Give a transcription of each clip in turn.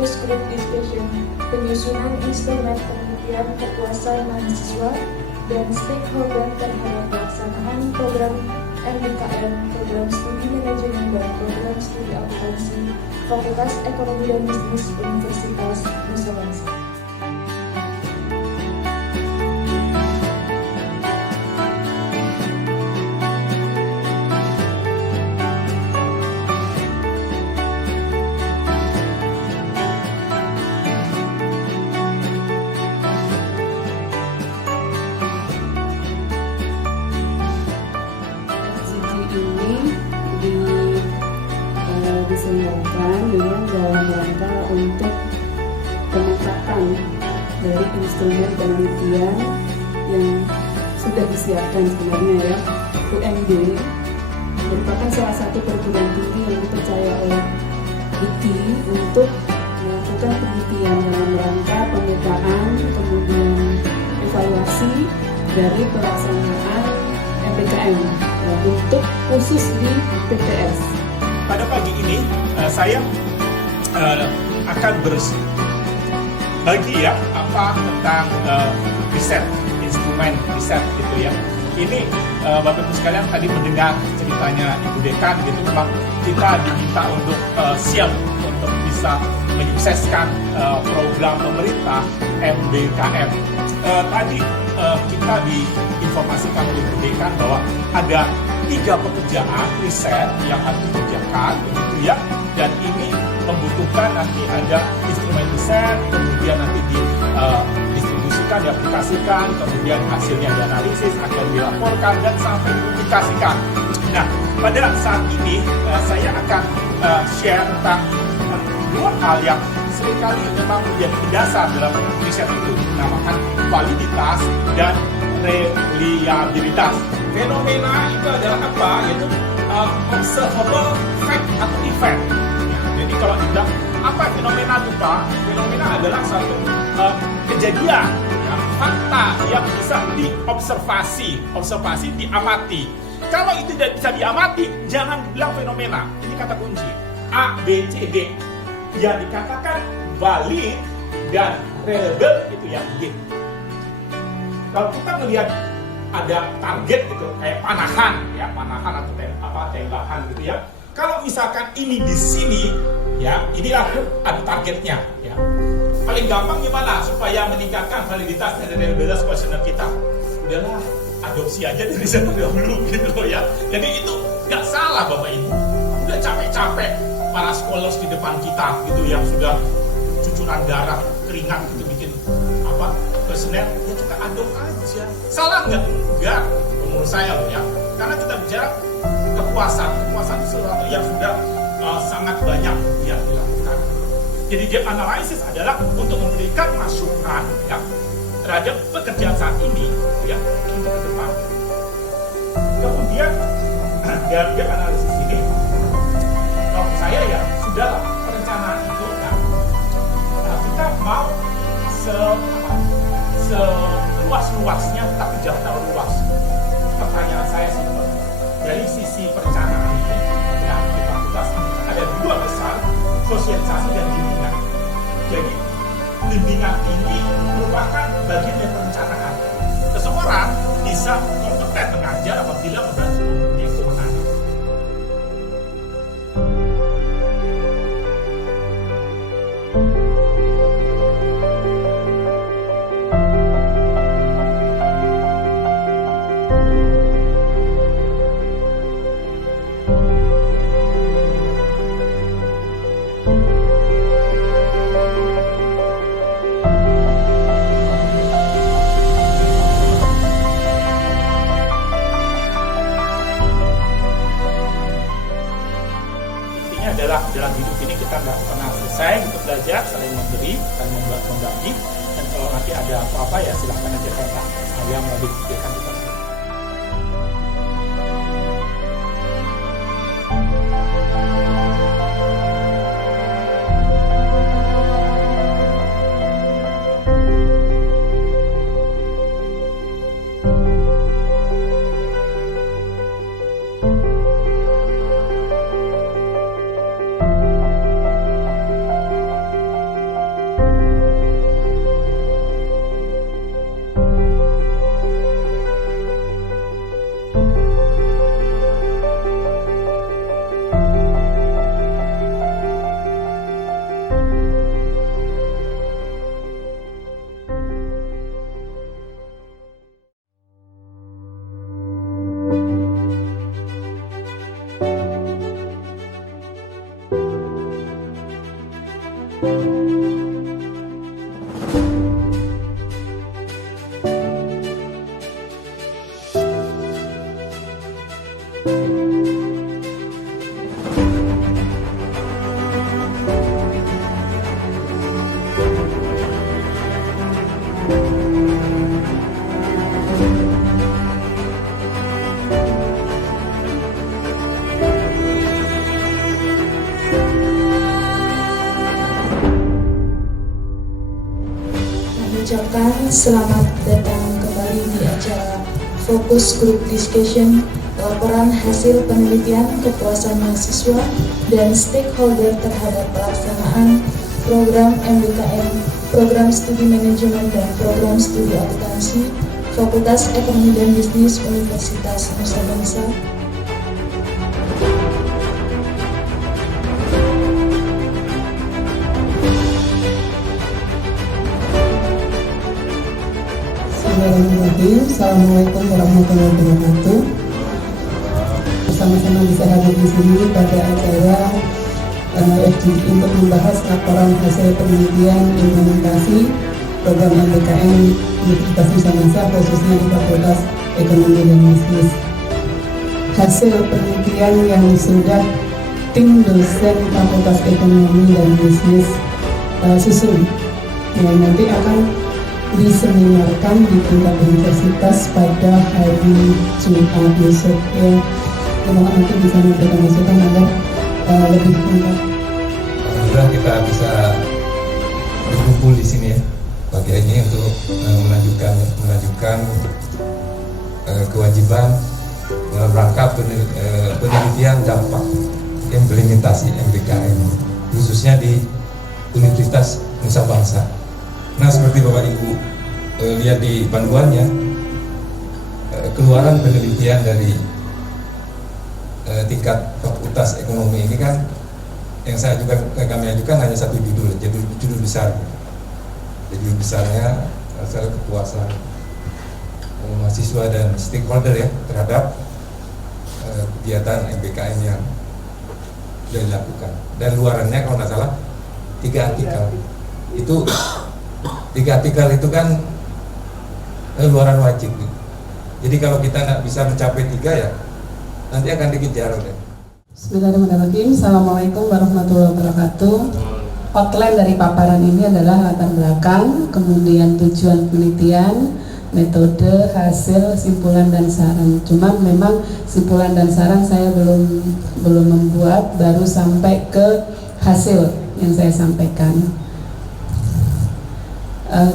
Focus Group Discussion, penyusunan instrumen penelitian kepuasan mahasiswa, dan stakeholder terhadap pelaksanaan program MBKM, program studi manajemen dan program studi akuntansi, Fakultas Ekonomi dan Bisnis Universitas Nusa Bangsa. Diselenggarakan dengan dalam rangka untuk pemetaan dari instrumen penelitian yang sudah disiapkan sebenarnya ya. UMB merupakan salah satu perguruan tinggi yang dipercaya oleh ITI untuk melakukan penelitian dalam rangka pemetaan kemudian evaluasi dari pelaksanaan MBKM untuk khusus di PTS. Pada pagi ini saya akan berbagi ya apa tentang riset, instrumen riset gitu ya. Ini Bapak Ibu sekalian tadi mendengar ceritanya Ibu Dekan gitu, memang kita diminta untuk siap untuk bisa menyukseskan program pemerintah MBKM. Tadi kita diinformasikan oleh Ibu Dekan bahwa ada 3 pekerjaan riset yang harus dikerjakan begitu ya, dan ini membutuhkan nanti ada instrumen riset, kemudian nanti didistribusikan, diaplikasikan, kemudian hasilnya dianalisis, akan dilaporkan dan sampai dipublikasikan. Nah, pada saat ini saya akan share tentang 2 hal yang seringkali memang menjadi dasar dalam riset itu, dinamakan validitas dan reliabilitas. Fenomena itu adalah apa? Yaitu observable fact atau event. Jadi kalau dibilang apa fenomena itu Pak? Fenomena adalah satu kejadian, ya, fakta yang bisa diobservasi, diamati. Kalau itu tidak bisa diamati, jangan dibilang fenomena. Ini kata kunci. A, B, C, D. Yang dikatakan valid dan reliable itu yang D. Kalau kita melihat ada target gitu, kayak panahan atau tembakan gitu ya. Kalau misalkan ini di sini, ya inilah ada targetnya. Ya. Paling gampang gimana supaya meningkatkan validitas dan reliabilitas kuesioner kita? Udahlah, adopsi aja dari sana dulu gitu ya. Jadi itu nggak salah Bapak Ibu. Udah capek-capek para scholars di depan kita gitu yang sudah cucuran darah, keringat gitu bikin kuesioner, ya kita adopt aja. Salah nggak? Enggak, menurut saya loh ya. Karena kita bicara kepuasan itu sesuatu yang sudah sangat banyak ya dilakukan. Jadi gap analysis adalah untuk memberikan masukan ya terhadap pekerjaan saat ini ya untuk ke depan. Kemudian dari gap analysis ini, kalau saya ya sudahlah perencanaan itu ya, kita mau seluas-luasnya tapi jangan terlalu luas. Pertanyaan saya simpel. Dari sisi perencanaan ini, ya kita ada 2 besar, sosialisasi dan bimbingan. Jadi bimbingan ini merupakan bagian dari perencanaan. Seseorang bisa kompeten mengajar apabila mempunyai kewenangan. Adalah dalam hidup ini kita nggak pernah selesai untuk belajar, saling memberi dan membagi, dan kalau nanti ada apa-apa ya silahkan aja kontak saya melalui pikirkan kita. Ucapkan selamat datang kembali di acara Fokus Group Discussion, laporan hasil penelitian kepuasan mahasiswa dan stakeholder terhadap pelaksanaan program MBKM, program studi manajemen dan program studi akuntansi, Fakultas Ekonomi dan Bisnis Universitas Nusa Bangsa. Bismillahirrahmanirrahim. Assalamualaikum warahmatullahi wabarakatuh. Bersama-sama bisa hadir di sini pada acara FGD untuk membahas laporan hasil penelitian implementasi program MBKM Universitas Nusa Bangsa, khususnya di Fakultas Ekonomi dan Bisnis. Hasil penelitian yang sudah tim dosen Fakultas Ekonomi dan Bisnis susun, yang nanti akan diseminarkan di tingkat universitas pada hari Jumat besok, ya. Semoga nanti bisa memberikan masukan agar lebih lengkap. Alhamdulillah kita bisa berkumpul di sini ya pagi ini untuk melanjutkan kewajiban dalam rangka penelitian dampak implementasi MBKM khususnya di Universitas Nusa Bangsa. Nah, seperti Bapak Ibu lihat di panduannya, keluaran penelitian dari tingkat Fakultas Ekonomi ini kan yang kami ajukan hanya satu judul besar. Judul besarnya asal kepuasan mahasiswa dan stakeholder ya terhadap kegiatan MBKM yang sudah dilakukan. Dan luarannya kalau nggak salah 3 artikel. Itu 3 artikel itu kan luaran wajib. Jadi kalau kita nggak bisa mencapai 3 ya nanti akan dikejar oleh. Bismillahirrahmanirrahim. Assalamualaikum warahmatullahi wabarakatuh. Outline dari paparan ini adalah latar belakang, kemudian tujuan penelitian, metode, hasil, simpulan dan saran. Cuma memang simpulan dan saran saya belum membuat, baru sampai ke hasil yang saya sampaikan.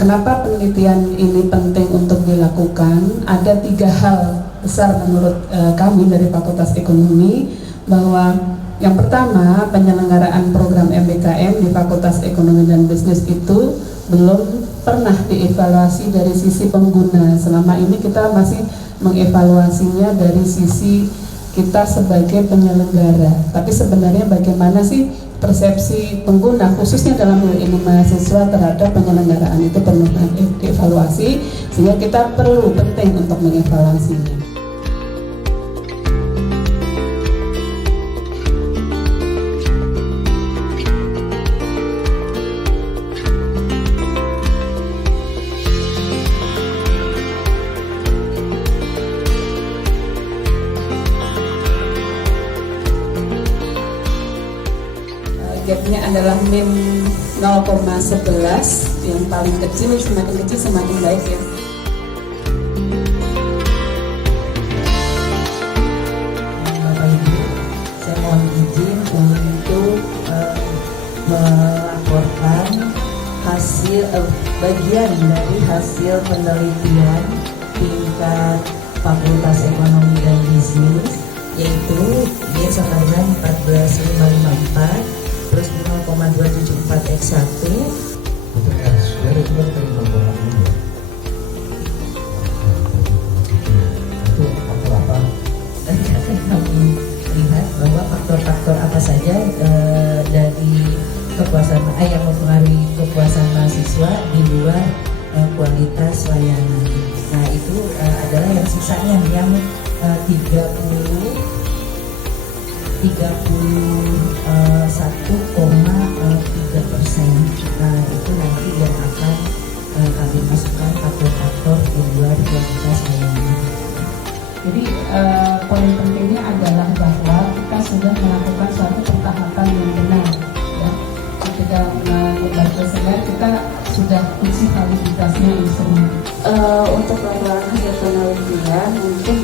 Kenapa penelitian ini penting untuk dilakukan? Ada 3 hal besar menurut kami dari Fakultas Ekonomi, bahwa yang pertama, penyelenggaraan program MBKM di Fakultas Ekonomi dan Bisnis itu belum pernah dievaluasi dari sisi pengguna. Selama ini kita masih mengevaluasinya dari sisi kita sebagai penyelenggara. Tapi sebenarnya bagaimana sih persepsi pengguna, khususnya dalam hal ini mahasiswa, terhadap penyelenggaraan itu perlu dievaluasi, sehingga kita penting untuk mengevaluasinya. Gapnya adalah min 0,11, yang paling kecil, semakin kecil semakin baik ya. Bapak Ibu, saya mohon izin untuk melaporkan hasil bagian dari hasil penelitian tingkat Fakultas Ekonomi dan Bisnis, yaitu dia anggaran 14.554 terus 0,274 X1. Untuk R-square itu kan dari 0,6 ya. Itu faktor apa? Nanti akan kami lihat bahwa faktor-faktor apa saja dari kepuasan yang mempengaruhi kepuasan mahasiswa di luar kualitas layanan. Nah, itu adalah yang sisanya yang 31,3 Nah, itu nanti yang akan kami masukkan faktor-faktor di luar kualitas layanan. Jadi poin pentingnya adalah bahwa kita sudah melakukan suatu pentahapan yang benar, ya. Ketika membuat dosen kita sudah uji validitasnya instrumen. Untuk laporan hasil penelitian mungkin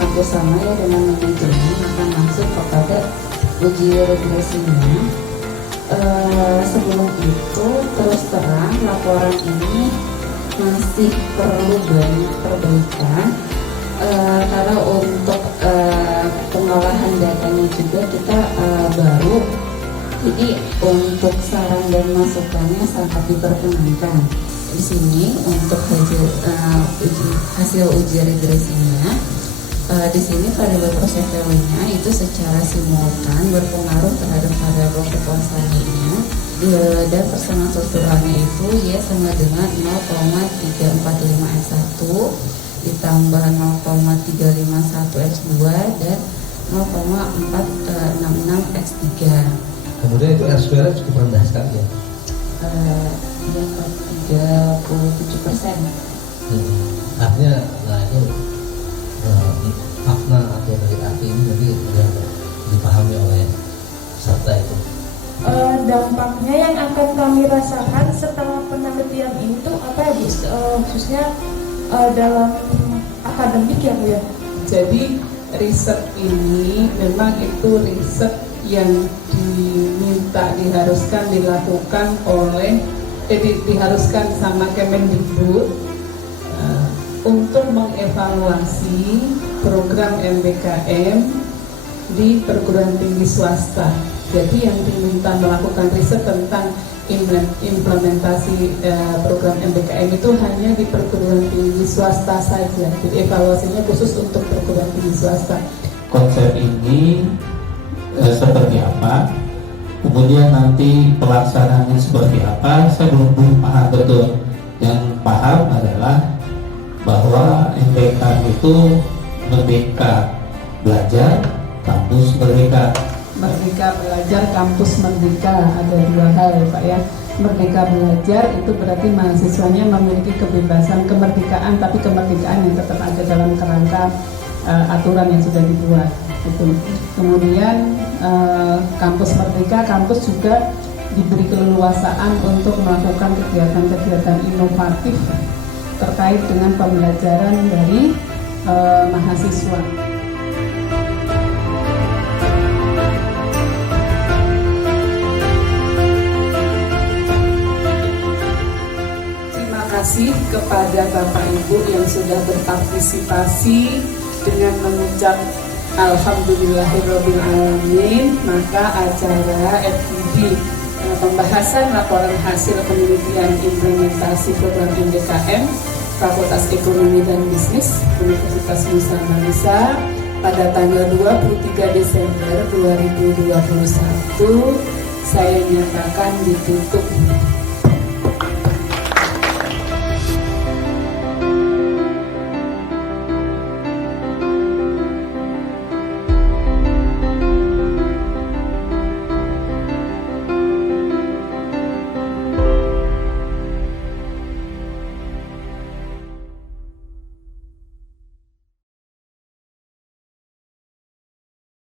hampir sama ya dengan manajemen akan masuk kepada uji regresinya. Sebelum itu terus terang laporan ini masih perlu banyak perbaikan karena untuk pengolahan datanya juga kita baru, jadi untuk saran dan masukannya sangat diperkenankan. Di sini untuk hasil uji regresinya, di sini variabel prosevalnya itu secara simultan berpengaruh terhadap variabel kekuasaannya, dan persamaan strukturalnya itu Y sama dengan 0,345x1 ditambah 0,351x2 dan 0,466x3. Kemudian itu R-square cukup rendah sekali ya. Yang 37%. Artinya, nah itu makna atau dari arti ini jadi sudah dipahami oleh peserta itu. Dampaknya yang akan kami rasakan setelah penelitian itu apa ya Bu? Khususnya dalam akademik ya Bu ya? Jadi riset ini memang itu riset yang diharuskan dilakukan oleh diharuskan sama Kemendikbud untuk mengevaluasi program MBKM di perguruan tinggi swasta. Jadi yang diminta melakukan riset tentang implementasi program MBKM itu hanya di perguruan tinggi swasta saja. Jadi evaluasinya khusus untuk perguruan tinggi swasta. Konsep ini seperti apa, kemudian nanti pelaksanaannya seperti apa, saya belum paham betul. Yang paham adalah bahwa MBKM itu merdeka belajar, kampus merdeka. Merdeka belajar, kampus merdeka, ada dua hal ya Pak ya. Merdeka belajar itu berarti mahasiswanya memiliki kebebasan, kemerdekaan, tapi kemerdekaan yang tetap ada dalam kerangka aturan yang sudah dibuat. Gitu. Kemudian kampus merdeka, kampus juga diberi keleluasaan untuk melakukan kegiatan-kegiatan inovatif terkait dengan pembelajaran dari mahasiswa. Terima kasih kepada Bapak Ibu yang sudah berpartisipasi dengan mengucap Alhamdulillahirrahmanirrahim. Maka acara FGD pembahasan laporan hasil penelitian implementasi program MBKM Fakultas Ekonomi dan Bisnis Universitas Nusa Bangsa pada tanggal 23 Desember 2021 saya nyatakan ditutup.